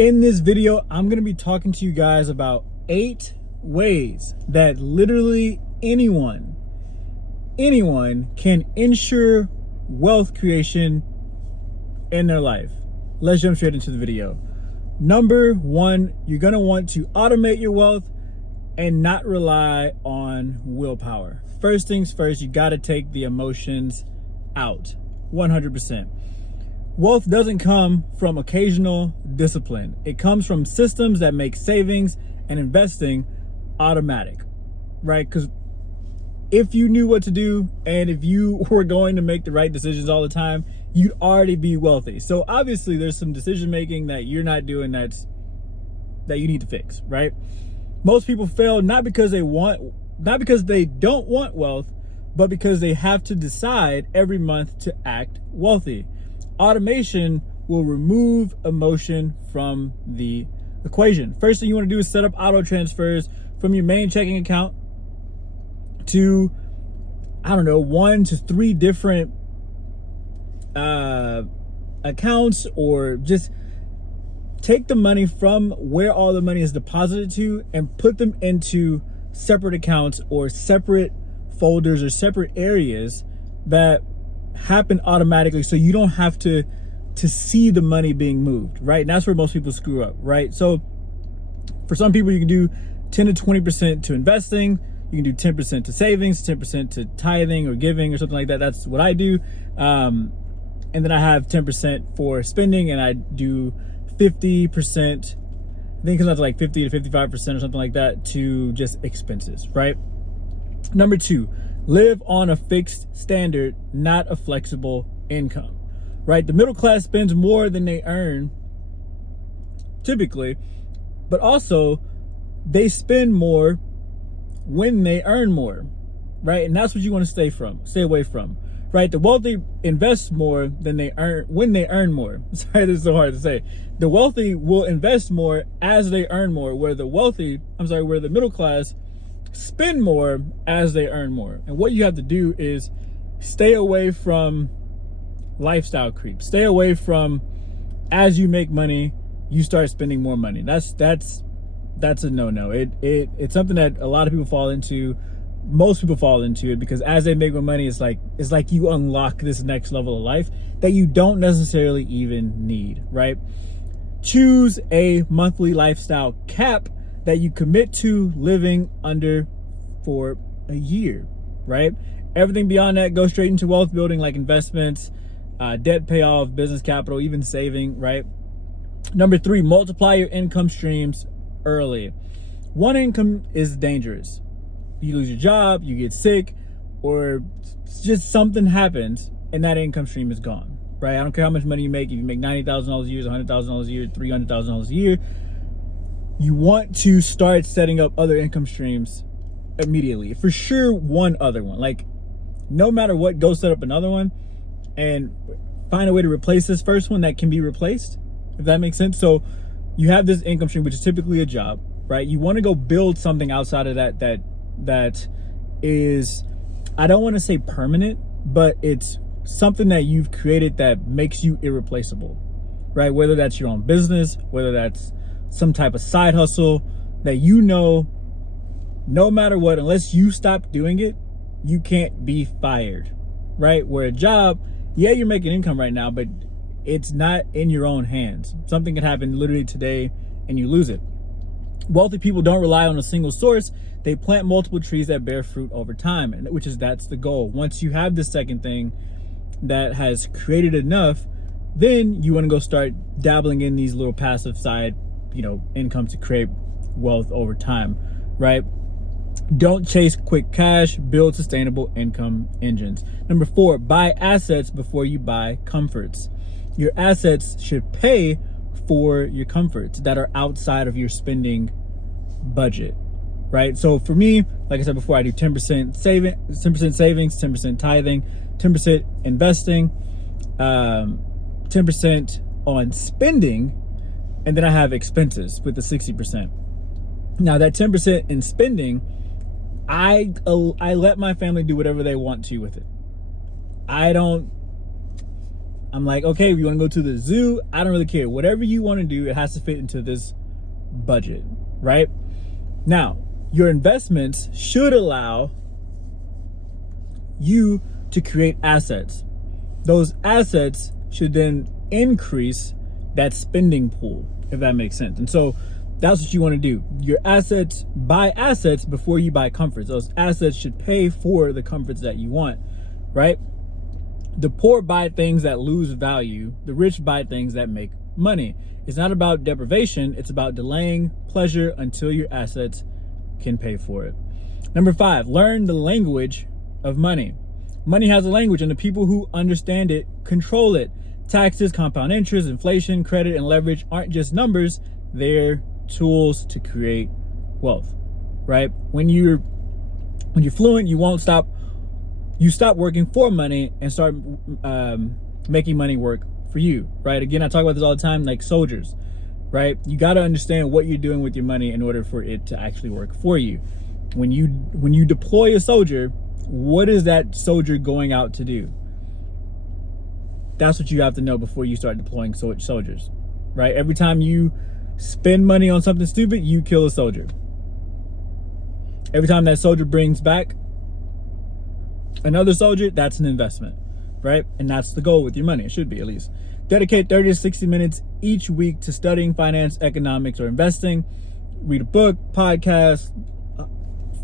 In this video, I'm going to be talking to you guys about 8 ways that literally anyone can ensure wealth creation in their life. Let's jump straight into the video. Number 1, you're going to want to automate your wealth and not rely on willpower. First things first, you got to take the emotions out 100%. Wealth doesn't come from occasional discipline. It comes from systems that make savings and investing automatic, right? Because if you knew what to do and if you were going to make the right decisions all the time, you'd already be wealthy. So obviously there's some decision making that you're not doing that you need to fix, right? Most people fail not because they don't want wealth, but because they have to decide every month to act wealthy. Automation will remove emotion from the equation. First thing you want to do is set up auto transfers from your main checking account to, 1 to 3 different accounts, or just take the money from where all the money is deposited to and put them into separate accounts or separate folders or separate areas that happen automatically, so you don't have to see the money being moved, right? And that's where most people screw up, right? So for some people, you can do 10 to 20% to investing, you can do 10% to savings, 10% to tithing or giving or something like that. That's what I do. And then I have 10% for spending, and I do 50%, I think it comes out to like 50 to 55% or something like that, to just expenses, right? Number 2, live on a fixed standard, not a flexible income, right? The middle class spends more than they earn typically, but also they spend more when they earn more, right? And that's what you want to stay away from, right? The wealthy invest more than they earn when they earn more. Sorry, this is so hard to say. The wealthy will invest more as they earn more, where the middle class spend more as they earn more. And what you have to do is stay away from lifestyle creep. Stay away from, as you make money, you start spending more money. That's a no-no. It's something that a lot of people fall into. Most people fall into it because as they make more money, it's like you unlock this next level of life that you don't necessarily even need, right? Choose a monthly lifestyle cap that you commit to living under for a year, right? Everything beyond that goes straight into wealth building, like investments, debt payoff, business capital, even saving, right? Number 3, multiply your income streams early. One income is dangerous. You lose your job, you get sick, or just something happens and that income stream is gone, right? I don't care how much money you make. If you make $90,000 a year, $100,000 a year, $300,000 a year, you want to start setting up other income streams immediately. For sure, one other one. Like, no matter what, go set up another one and find a way to replace this first one that can be replaced, if that makes sense. So you have this income stream, which is typically a job, right? You want to go build something outside of that is, I don't want to say permanent, but it's something that you've created that makes you irreplaceable, right? Whether that's your own business, whether that's some type of side hustle that no matter what, unless you stop doing it, you can't be fired, right? Where a job, yeah, you're making income right now, but it's not in your own hands. Something can happen literally today and you lose it. Wealthy people don't rely on a single source. They plant multiple trees that bear fruit over time, and that's the goal. Once you have the second thing that has created enough, then you want to go start dabbling in these little passive side income to create wealth over time, right? Don't chase quick cash, build sustainable income engines. Number 4, buy assets before you buy comforts. Your assets should pay for your comforts that are outside of your spending budget, right? So for me, like I said before, I do 10% savings, 10% tithing, 10% investing, 10% on spending, and then I have expenses with the 60%. Now that 10% in spending, I let my family do whatever they want to with it. I'm like, okay, if you want to go to the zoo, I don't really care. Whatever you want to do, it has to fit into this budget, right? Now, your investments should allow you to create assets. Those assets should then increase that spending pool, if that makes sense. And so that's what you want to do. Your assets, buy assets before you buy comforts. Those assets should pay for the comforts that you want, right? The poor buy things that lose value. The rich buy things that make money. It's not about deprivation. It's about delaying pleasure until your assets can pay for it. Number 5, learn the language of money. Money has a language, and the people who understand it control it. Taxes, compound interest, inflation, credit, and leverage aren't just numbers. They're tools to create wealth, right? When you're fluent, you stop working for money and start making money work for you, right? Again, I talk about this all the time, like soldiers, right? You got to understand what you're doing with your money in order for it to actually work for you. When you deploy a soldier, what is that soldier going out to do? That's what you have to know before you start deploying soldiers, right? Every time you spend money on something stupid, you kill a soldier. Every time that soldier brings back another soldier, that's an investment, right? And that's the goal with your money. It should be, at least. Dedicate 30 to 60 minutes each week to studying finance, economics, or investing. Read a book, podcast.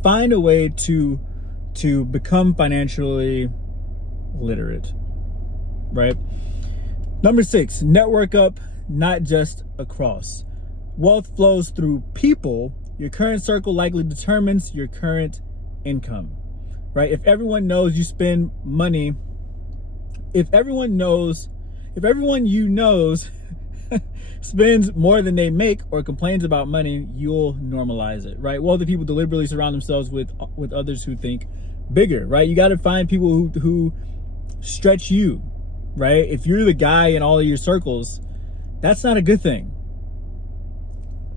Find a way to become financially literate, right? Number 6, network up, not just across. Wealth flows through people. Your current circle likely determines your current income, right? If everyone knows you spend money, if everyone you knows spends more than they make or complains about money, you'll normalize it, right? Wealthy people deliberately surround themselves with others who think bigger, right? You got to find people who stretch you, right? If you're the guy in all of your circles, that's not a good thing.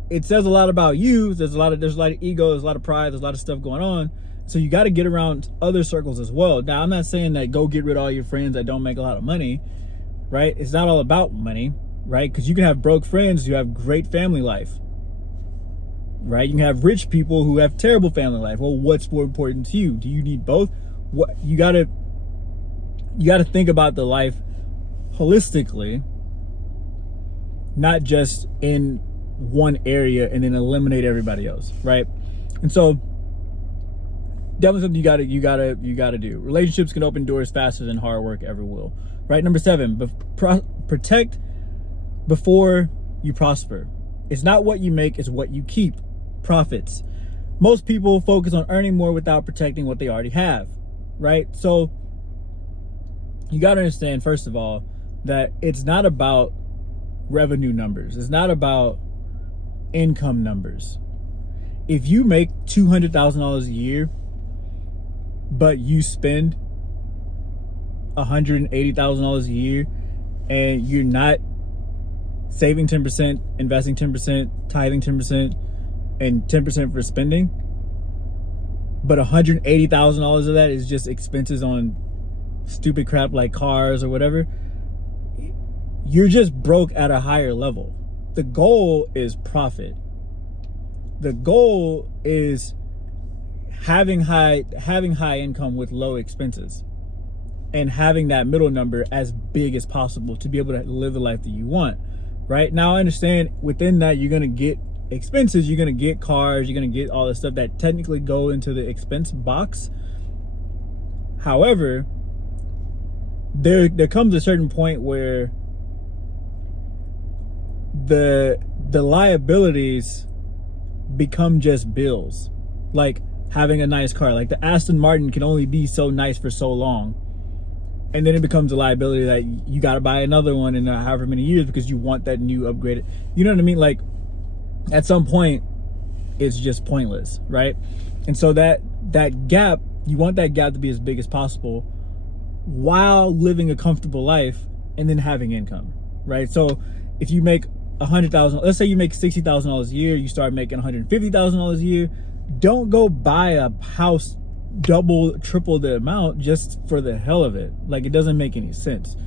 It says a lot about you. There's a lot of ego, there's a lot of pride, there's a lot of stuff going on. So you got to get around other circles as well. Now, I'm not saying that go get rid of all your friends that don't make a lot of money, right? It's not all about money, right? Because you can have broke friends who have great family life, right? You can have rich people who have terrible family life. Well, what's more important to you? Do you need both? What you gotta think about the life holistically, not just in one area and then eliminate everybody else, right? And so definitely something you gotta do. Relationships can open doors faster than hard work ever will, right? Number 7, protect before you prosper. It's not what you make, it's what you keep. Profits. Most people focus on earning more without protecting what they already have, right? So you got to understand, first of all, that it's not about revenue numbers. It's not about income numbers. If you make $200,000 a year, but you spend $180,000 a year, and you're not saving 10%, investing 10%, tithing 10%, and 10% for spending, but $180,000 of that is just expenses on stupid crap like cars or whatever, you're just broke at a higher level. The goal is profit. The goal is having high income with low expenses and having that middle number as big as possible to be able to live the life that you want, right? Now, I understand within that you're going to get expenses, you're going to get cars, you're going to get all the stuff that technically go into the expense box. However, there comes a certain point where the liabilities become just bills. Like having a nice car, like the Aston Martin can only be so nice for so long, and then it becomes a liability that you got to buy another one in however many years because you want that new upgraded, you know what I mean? Like at some point it's just pointless, right? And so that gap, you want that gap to be as big as possible while living a comfortable life and then having income, right? So if you make $100,000, let's say you make $60,000 a year, you start making $150,000 a year, don't go buy a house double, triple the amount just for the hell of it. Like, it doesn't make any sense.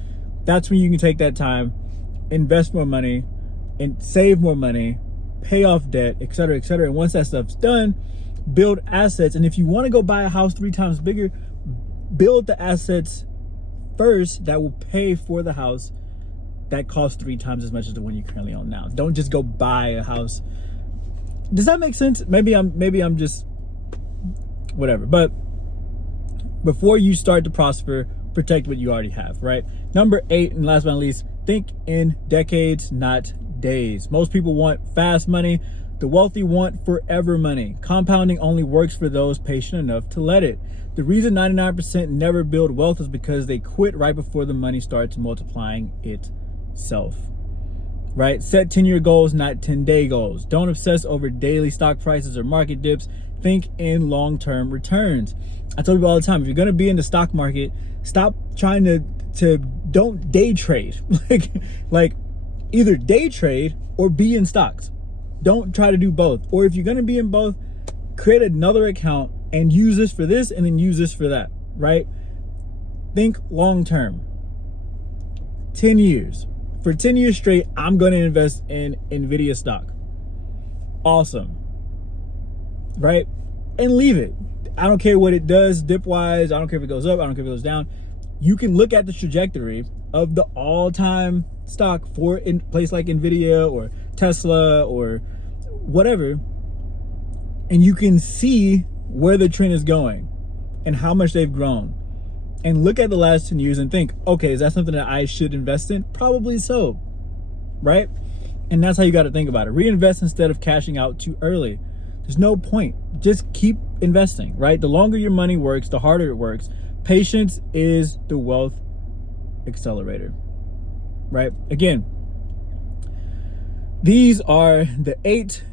That's when you can take that time, invest more money, and save more money, pay off debt, et cetera, et cetera. And once that stuff's done, build assets. And if you want to go buy a house 3 times bigger, build the assets first that will pay for the house that costs 3 times as much as the one you currently own now. Don't just go buy a house. Does that make sense? Maybe I'm just whatever. But before you start to prosper, protect what you already have, right? Number 8, and last but not least, think in decades, not days. Most people want fast money. The wealthy want forever money. Compounding only works for those patient enough to let it. The reason 99% never build wealth is because they quit right before the money starts multiplying itself, right? Set 10-year goals, not 10-day goals. Don't obsess over daily stock prices or market dips. Think in long-term returns. I tell people all the time, if you're going to be in the stock market, stop trying to don't day trade. like either day trade or be in stocks. Don't try to do both. Or if you're going to be in both, create another account and use this for this and then use this for that, right? Think long term. 10 years. For 10 years straight, I'm going to invest in Nvidia stock. Awesome. Right? And leave it. I don't care what it does dip wise. I don't care if it goes up. I don't care if it goes down. You can look at the trajectory of the all-time stock for a place like Nvidia or Tesla or whatever, and you can see where the trend is going and how much they've grown. And look at the last 10 years and think, okay, is that something that I should invest in? Probably so, right? And that's how you got to think about it. Reinvest instead of cashing out too early. There's no point. Just keep investing, right? The longer your money works, the harder it works. Patience is the wealth accelerator, right? Again, these are the 8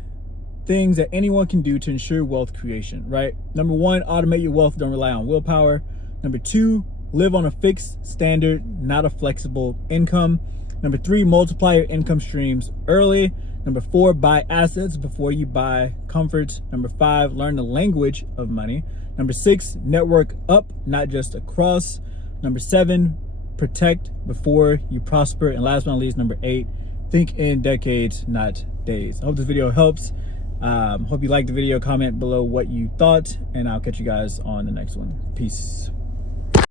things that anyone can do to ensure wealth creation, right? Number 1, automate your wealth. Don't rely on willpower. Number 2, live on a fixed standard, not a flexible income. Number 3, multiply your income streams early. Number 4, buy assets before you buy comforts. Number 5, learn the language of money. Number 6, network up, not just across. Number 7, protect before you prosper. And last but not least, number 8, think in decades, not days. I hope this video helps. Hope you liked the video. Comment below what you thought, and I'll catch you guys on the next one. Peace.